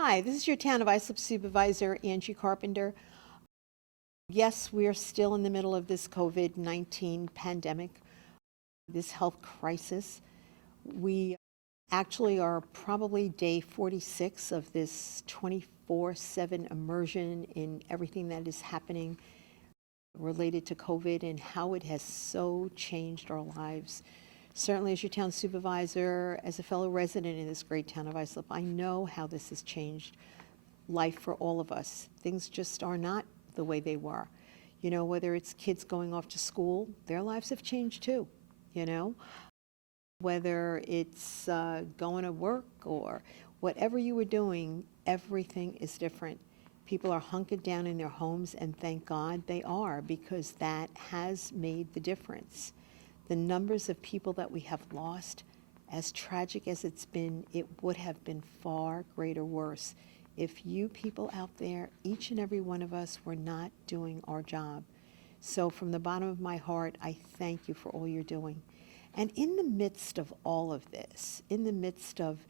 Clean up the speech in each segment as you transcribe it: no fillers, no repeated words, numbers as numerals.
Hi, this is your Town of Islip Supervisor, Angie Carpenter. Yes, we are still in the middle of this COVID-19 pandemic, this health crisis. We actually are probably day 46 of this 24/7 immersion in everything that is happening related to COVID and how it has so changed our lives. Certainly as your town supervisor, as a fellow resident in this great town of Islip, I know how this has changed life for all of us. Things just are not the way they were. You know, whether it's kids going off to school, their lives have changed too, you know. Whether it's going to work or whatever you were doing, everything is different. People are hunkered down in their homes, and thank God they are, because that has made the difference. The numbers of people that we have lost, as tragic as it's been, it would have been far greater worse if you people out there, each and every one of us, were not doing our job. So from the bottom of my heart, I thank you for all you're doing. And in the midst of all of this, in the midst of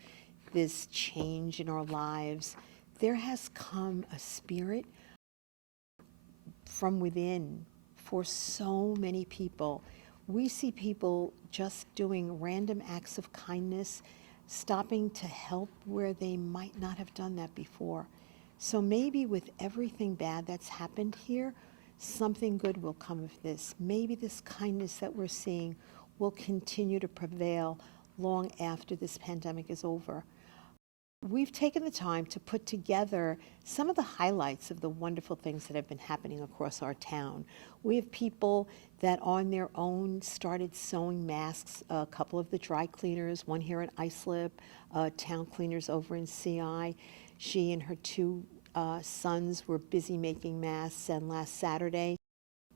this change in our lives, there has come a spirit from within for so many people. We see people just doing random acts of kindness, stopping to help where they might not have done that before. So maybe with everything bad that's happened here, something good will come of this. Maybe this kindness that we're seeing will continue to prevail long after this pandemic is over. We've taken the time to put together some of the highlights of the wonderful things that have been happening across our town. We have people that on their own started sewing masks, a couple of the dry cleaners, one here in Islip, town cleaners over in CI. She and her two sons were busy making masks, and last Saturday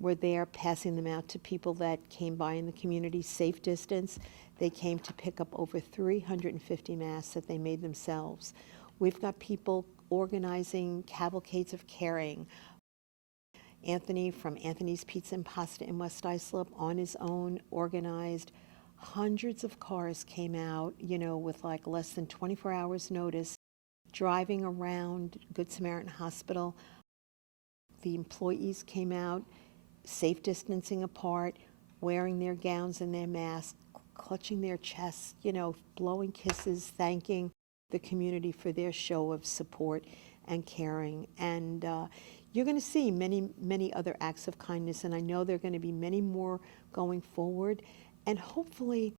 were there passing them out to people that came by in the community, safe distance. They came to pick up over 350 masks that they made themselves. We've got people organizing cavalcades of caring. Anthony from Anthony's Pizza and Pasta in West Islip on his own organized. Hundreds of cars came out, you know, with like less than 24 hours notice, driving around Good Samaritan Hospital. The employees came out, safe distancing apart, wearing their gowns and their masks, clutching their chests, you know, blowing kisses, thanking the community for their show of support and caring. And you're going to see many, many other acts of kindness, and I know there are going to be many more going forward. And hopefully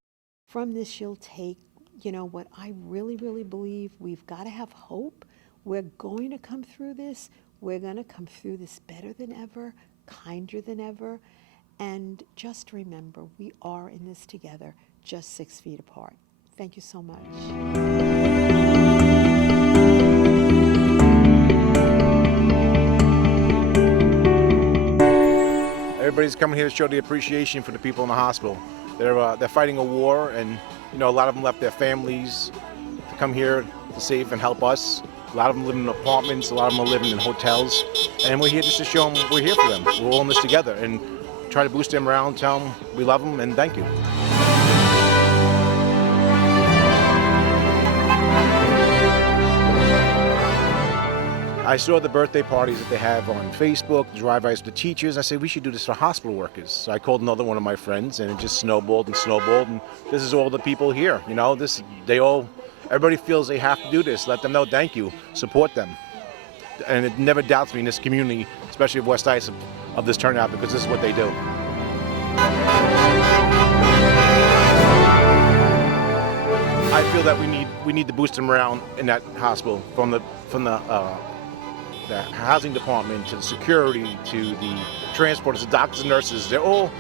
from this you'll take, you know, what I really, really believe: we've got to have hope. We're going to come through this. We're going to come through this better than ever, kinder than ever. And just remember, we are in this together, just 6 feet apart. Thank you so much. Everybody's coming here to show the appreciation for the people in the hospital. They're fighting a war, and you know, a lot of them left their families to come here to save and help us. A lot of them live in apartments, a lot of them are living in hotels, and we're here just to show them we're here for them. We're all in this together, and try to boost them around, tell them we love them, and thank you. I saw the birthday parties that they have on Facebook, drive-bys to teachers. I said, we should do this for hospital workers. So I called another one of my friends, and it just snowballed and snowballed, and this is all the people here. You know, everybody feels they have to do this. Let them know thank you, support them. And it never doubts me in this community, especially of West Islip, of this turnout, because this is what they do. I feel that we need to boost them around in that hospital, from the housing department to the security to the transporters, the doctors and nurses. They're all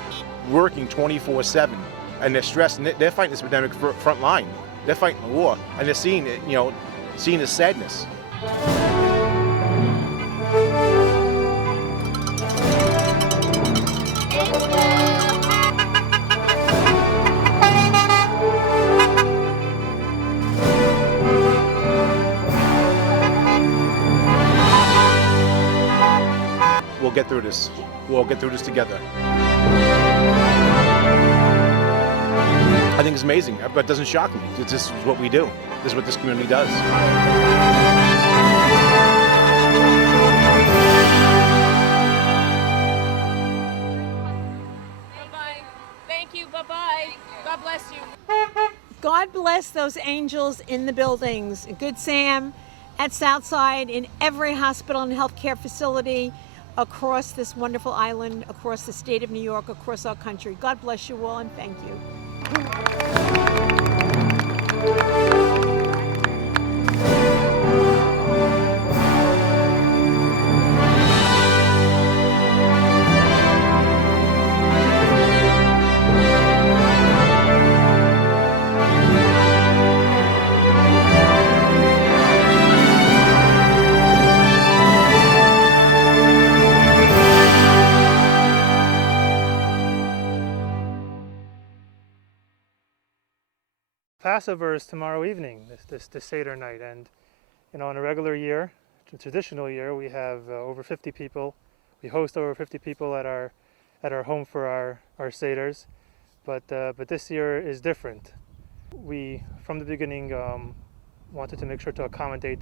working 24/7, and they're stressed, and they're fighting this pandemic front line. They're fighting the war, and they're seeing it, you know, seeing the sadness. We'll get through this. We'll all get through this together. I think it's amazing, but it doesn't shock me. This is what we do. This is what this community does. those angels in the buildings. Good Sam at Southside, in every hospital and healthcare facility across this wonderful island, across the state of New York, across our country. God bless you all and thank you. Passover is tomorrow evening, this Seder night, and on a regular year, a traditional year, we have over 50 people. We host over 50 people at our home for our Seders, but this year is different. We, from the beginning, wanted to make sure to accommodate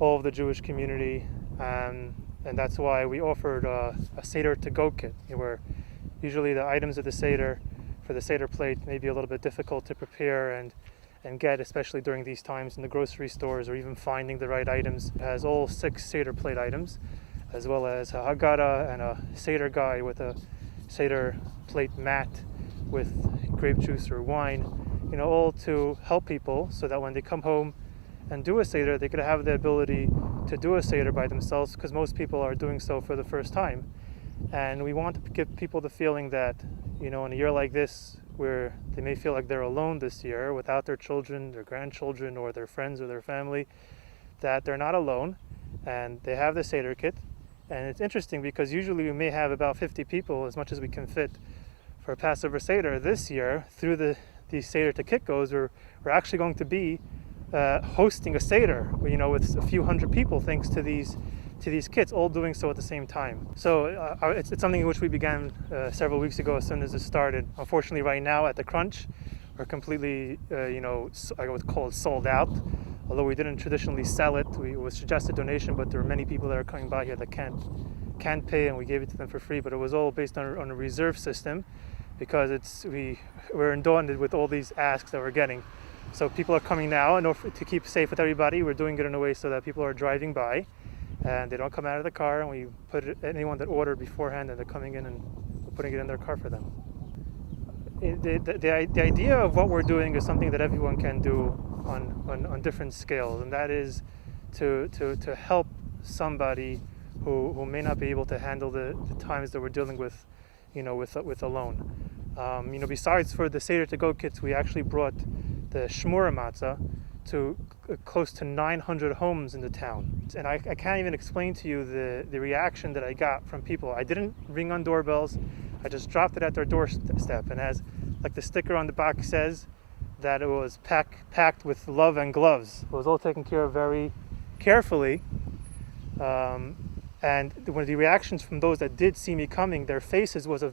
all of the Jewish community, and that's why we offered a Seder to-go kit, where usually the items of the Seder for the Seder plate may be a little bit difficult to prepare and get, especially during these times in the grocery stores, or even finding the right items. It has all 6 Seder plate items, as well as a Haggadah and a Seder guide with a Seder plate mat with grape juice or wine, all to help people so that when they come home and do a Seder, they could have the ability to do a Seder by themselves, because most people are doing so for the first time. And we want to give people the feeling that, in a year like this, where they may feel like they're alone this year without their children, their grandchildren, or their friends or their family, that they're not alone and they have the Seder kit. And it's interesting because usually we may have about 50 people, as much as we can fit, for a Passover Seder. This year, through these Seder to kit goes, we're actually going to be hosting a Seder, with a few hundred people, thanks to these kits, all doing so at the same time. So it's something which we began several weeks ago as soon as it started. Unfortunately, right now at the Crunch, we're completely, I would call it sold out. Although we didn't traditionally sell it, it was suggested donation, but there are many people that are coming by here that can't pay, and we gave it to them for free. But it was all based on a reserve system, because we're inundated with all these asks that we're getting. So people are coming now, and to keep safe with everybody, we're doing it in a way so that people are driving by and they don't come out of the car, and we put anyone that ordered beforehand, and they're coming in and we're putting it in their car for them. The idea of what we're doing is something that everyone can do on different scales, and that is to help somebody who may not be able to handle the times that we're dealing with, with a loan. Besides for the Seder to-go kits, we actually brought the Shmura matzah to close to 900 homes in the town. And I can't even explain to you the reaction that I got from people. I didn't ring on doorbells, I just dropped it at their doorstep. And as like the sticker on the box says, that it was packed with love and gloves. It was all taken care of very carefully. And one of the reactions from those that did see me coming, their faces was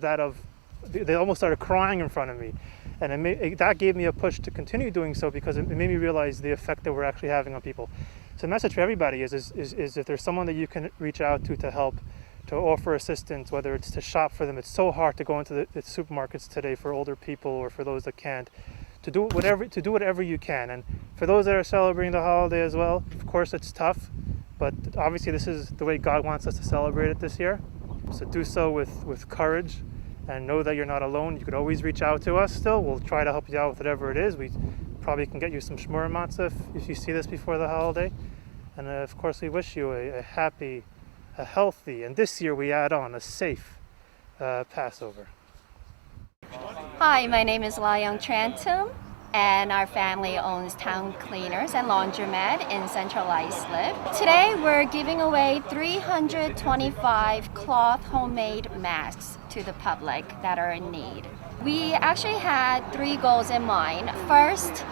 they almost started crying in front of me. And that gave me a push to continue doing so, because it made me realize the effect that we're actually having on people. So the message for everybody is if there's someone that you can reach out to help, to offer assistance, whether it's to shop for them. It's so hard to go into the supermarkets today for older people or for those that can't. To do whatever you can. And for those that are celebrating the holiday as well, of course it's tough, but obviously this is the way God wants us to celebrate it this year. So do so with courage, and know that you're not alone. You could always reach out to us still. We'll try to help you out with whatever it is. We probably can get you some shmura matzah if you see this before the holiday. And of course we wish you a happy, a healthy, and this year we add on a safe Passover. Hi, my name is Layang Trantum, and our family owns Town Cleaners and Laundromat in Central Islip. Today we're giving away 325 cloth homemade masks to the public that are in need. We actually had 3 goals in mind. First,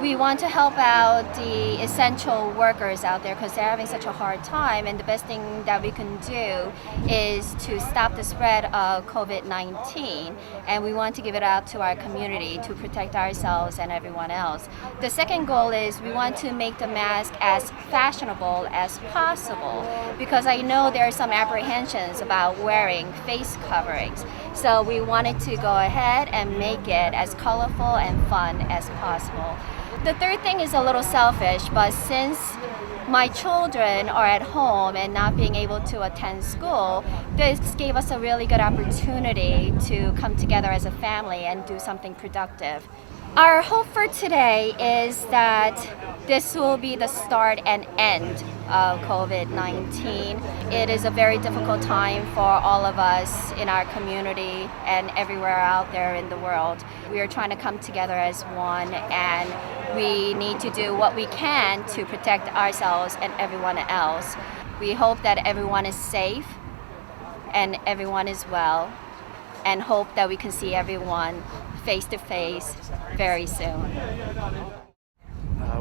we want to help out the essential workers out there because they're having such a hard time, and the best thing that we can do is to stop the spread of COVID-19, and we want to give it out to our community to protect ourselves and everyone else. The second goal is we want to make the mask as fashionable as possible, because I know there are some apprehensions about wearing face coverings. So we wanted to go ahead and make it as colorful and fun as possible. The third thing is a little selfish, but since my children are at home and not being able to attend school, this gave us a really good opportunity to come together as a family and do something productive. Our hope for today is that this will be the start and end of COVID-19. It is a very difficult time for all of us in our community and everywhere out there in the world. We are trying to come together as one, and we need to do what we can to protect ourselves and everyone else. We hope that everyone is safe and everyone is well, and hope that we can see everyone face to face very soon.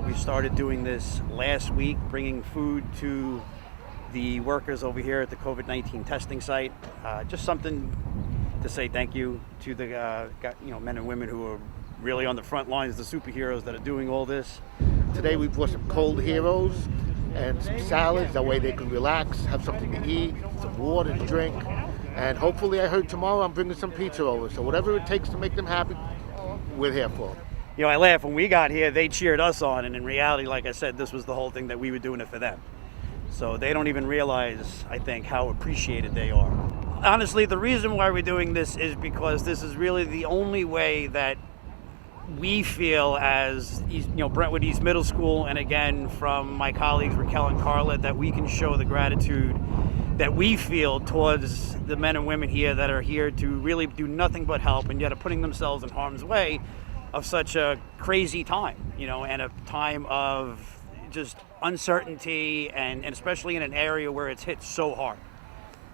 We started doing this last week, bringing food to the workers over here at the COVID-19 testing site. Just something to say thank you to the men and women who are really on the front lines, the superheroes that are doing all this. Today we brought some cold heroes and some salads, that way they can relax, have something to eat, some water to drink. And hopefully, I heard tomorrow I'm bringing some pizza over. So whatever it takes to make them happy, we're here for. You know, I laugh, when we got here, they cheered us on, and in reality, like I said, this was the whole thing that we were doing it for them. So they don't even realize, I think, how appreciated they are. Honestly, the reason why we're doing this is because this is really the only way that we feel as, Brentwood East Middle School, and again, from my colleagues Raquel and Carla, that we can show the gratitude that we feel towards the men and women here that are here to really do nothing but help, and yet are putting themselves in harm's way of such a crazy time, and a time of just uncertainty, and especially in an area where it's hit so hard.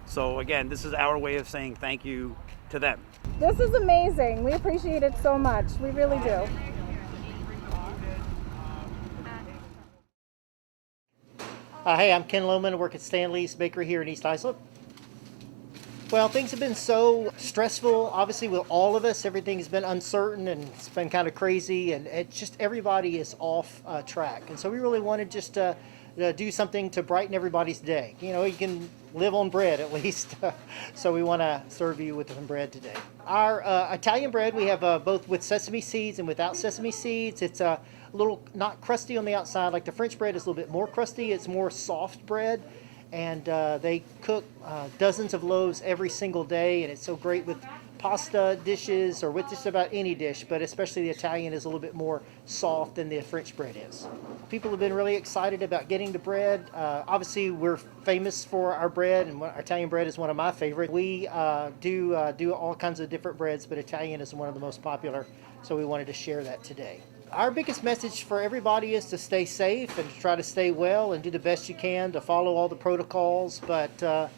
So again, this is our way of saying thank you to them. This is amazing. We appreciate it so much. We really do. Hey, I'm Ken Lohman. I work at Stanley's Bakery here in East Islip. Well, things have been so stressful, obviously, with all of us. Everything's been uncertain, and it's been kind of crazy, and it's just everybody is off track. And so we really wanted just to do something to brighten everybody's day. You can live on bread at least. So we want to serve you with some bread today. Our Italian bread, we have both with sesame seeds and without sesame seeds. It's a little not crusty on the outside like the French bread is a little bit more crusty. It's more soft bread, and they cook dozens of loaves every single day, and it's so great with pasta dishes or with just about any dish, but especially the Italian is a little bit more soft than the French bread is. People have been really excited about getting the bread. Obviously, we're famous for our bread, and our Italian bread is one of my favorites. We do all kinds of different breads, but Italian is one of the most popular, so we wanted to share that today. Our biggest message for everybody is to stay safe and to try to stay well and do the best you can to follow all the protocols, but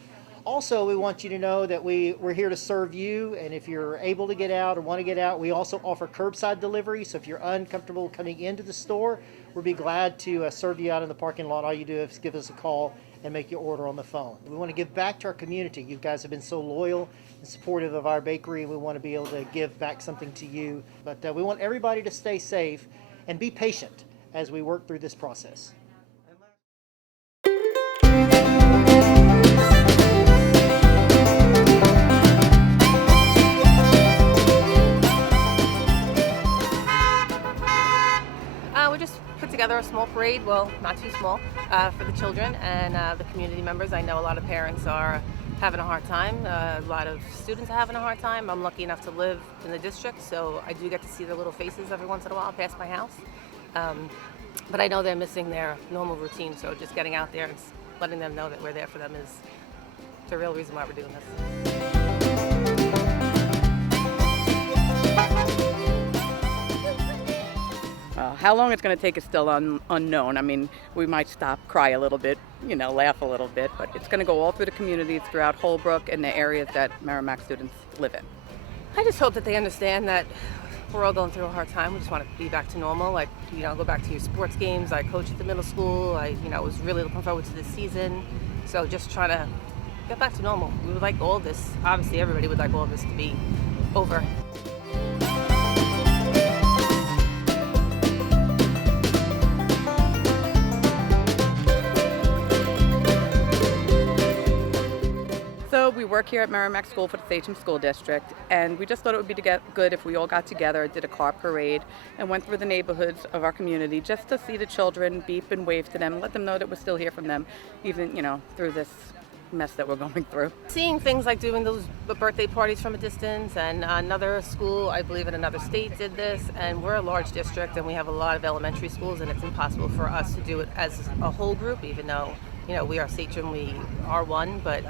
also, we want you to know that we're here to serve you, and if you're able to get out or want to get out, we also offer curbside delivery. So if you're uncomfortable coming into the store, we'll be glad to serve you out in the parking lot. All you do is give us a call and make your order on the phone. We want to give back to our community. You guys have been so loyal and supportive of our bakery, and we want to be able to give back something to you. But we want everybody to stay safe and be patient as we work through this process. We just put together a small parade, well, not too small, for the children and the community members. I know a lot of parents are having a hard time. A lot of students are having a hard time. I'm lucky enough to live in the district, so I do get to see their little faces every once in a while past my house. But I know they're missing their normal routine, so just getting out there and letting them know that we're there for them is the real reason why we're doing this. How long it's going to take is still unknown. I mean, we might stop, cry a little bit, laugh a little bit, but it's going to go all through the communities throughout Holbrook and the areas that Merrimack students live in. I just hope that they understand that we're all going through a hard time. We just want to be back to normal, go back to your sports games. I coach at the middle school. I was really looking forward to this season. So just trying to get back to normal. We would like all this, obviously everybody would like all this to be over. So we work work here at Merrimack School for the Sachem School District, and we just thought it would be good if we all got together, did a car parade, and went through the neighborhoods of our community just to see the children, beep and wave to them, let them know that we're still here from them, even, through this mess that we're going through. Seeing things like doing those birthday parties from a distance, and another school, I believe in another state, did this, and we're a large district and we have a lot of elementary schools, and it's impossible for us to do it as a whole group, even though we are Sachem, we are one, but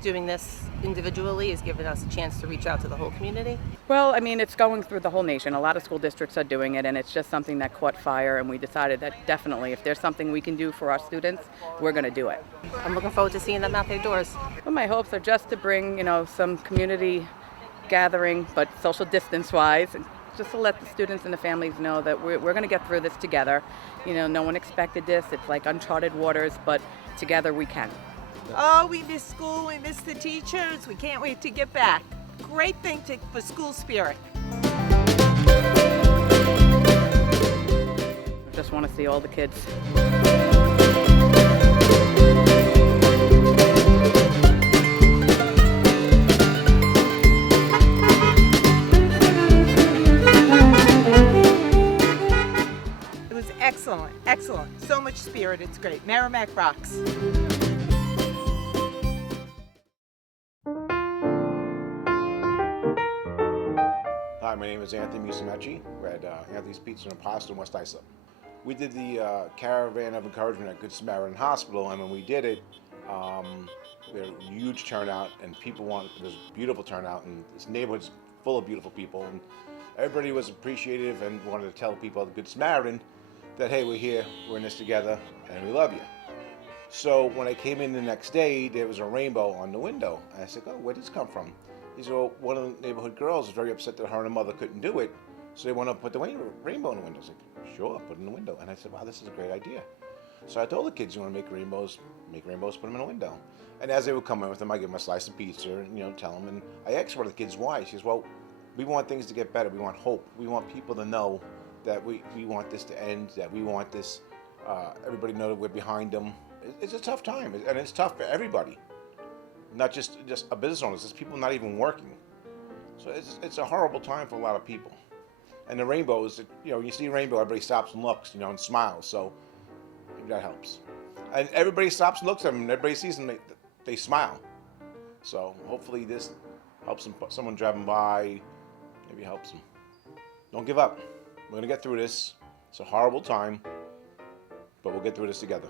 doing this individually has given us a chance to reach out to the whole community. Well, it's going through the whole nation. A lot of school districts are doing it, and it's just something that caught fire, and we decided that definitely if there's something we can do for our students, we're going to do it. I'm looking forward to seeing them out their doors. Well, my hopes are just to bring, some community gathering, but social distance-wise, just to let the students and the families know that we're going to get through this together. No one expected this. It's like uncharted waters, but together we can. Oh, we miss school, we miss the teachers. We can't wait to get back. Great thing for school spirit. Just want to see all the kids. It was excellent, excellent. So much spirit, it's great. Merrimack rocks. Hi, my name is Anthony Musumeci. We're at Anthony's Pizza and Pasta in West Islip. We did the Caravan of Encouragement at Good Samaritan Hospital, and when we did it, we had a huge turnout, and it was a beautiful turnout, and this neighborhood's full of beautiful people, and everybody was appreciative and wanted to tell people at Good Samaritan that, hey, we're here, we're in this together, and we love you. So when I came in the next day, there was a rainbow on the window, and I said, oh, where did this come from? He said, well, one of the neighborhood girls was very upset that her and her mother couldn't do it, so they want to put the rainbow in the window. I was like, sure, put it in the window. And I said, wow, this is a great idea. So I told the kids, you want to make rainbows, put them in a window. And as they would come in with them, I give them a slice of pizza and, tell them. And I asked one of the kids why. She says, well, we want things to get better. We want hope. We want people to know that we want this to end, that we want this, everybody know that we're behind them. It's a tough time, and it's tough for everybody. Not just a business owners, it's people not even working. So it's a horrible time for a lot of people. And the rainbows, you see a rainbow, everybody stops and looks, and smiles. So maybe that helps. And everybody stops and looks at them, and everybody sees them, they smile. So hopefully this helps them. Someone driving by, maybe helps them. Don't give up. We're gonna get through this. It's a horrible time, but we'll get through this together.